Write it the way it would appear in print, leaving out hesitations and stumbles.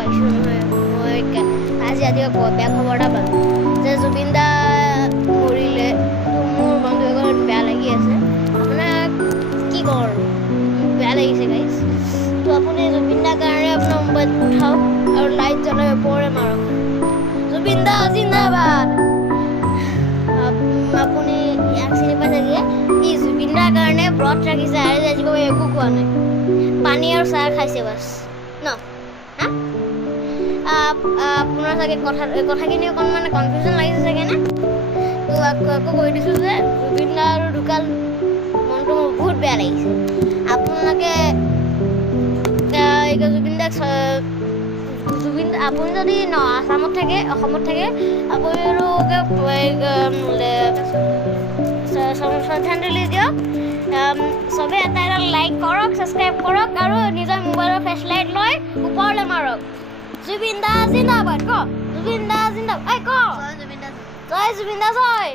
পাইছোঁ নহয় মই আজি ৰাতিপুৱা বেয়া খবৰ এটা পালোঁ যে জুবিন দা মৰিলে। মোৰ মনটো একেবাৰে বেয়া লাগি আছে। আপোনাক কি কওঁ আৰু বেয়া লাগিছে গাইজ। তো আপুনি জুবিন দাৰ কাৰণে আপোনাৰ মোবাইলটো উঠাওক আৰু লাইট জ্বলাই ওপৰে মাৰক। জুবিন দা জিন্দাবাদ। আপুনি ইয়াক চিনি পাই চাগে, ই জুবিন দাৰ কাৰণে ব্ৰত ৰাখিছে আৰু আজি একো খোৱা নাই, পানী আৰু চাহ খাইছে বাছ ন। আপোনাৰ চাগে কথাখিনি অকণমান কনফিউজন লাগিছে চাগে নে? তো আকৌ কৈ দিছোঁ যে জুবিন দা আৰু ঢুকাল, মনটো মোৰ বহুত বেয়া লাগিছে। আপোনালোকে জুবিন আপুনি যদি আসামত থাকে, অসমত থাকে, আপোনালোকে শ্ৰদ্ধাঞ্জলি দিয়ক। চবে এটা লাইক কৰক, ছাবস্ক্ৰাইব কৰক আৰু নিজৰ মোবাইলৰ ফ্লেছ লাইট লৈ ওপৰলৈ মাৰক। জুবিন দা জিন্দাবাদ ক, জুবিন দা জিন্দাবাদ ক, জয় জুবিন দা জয়।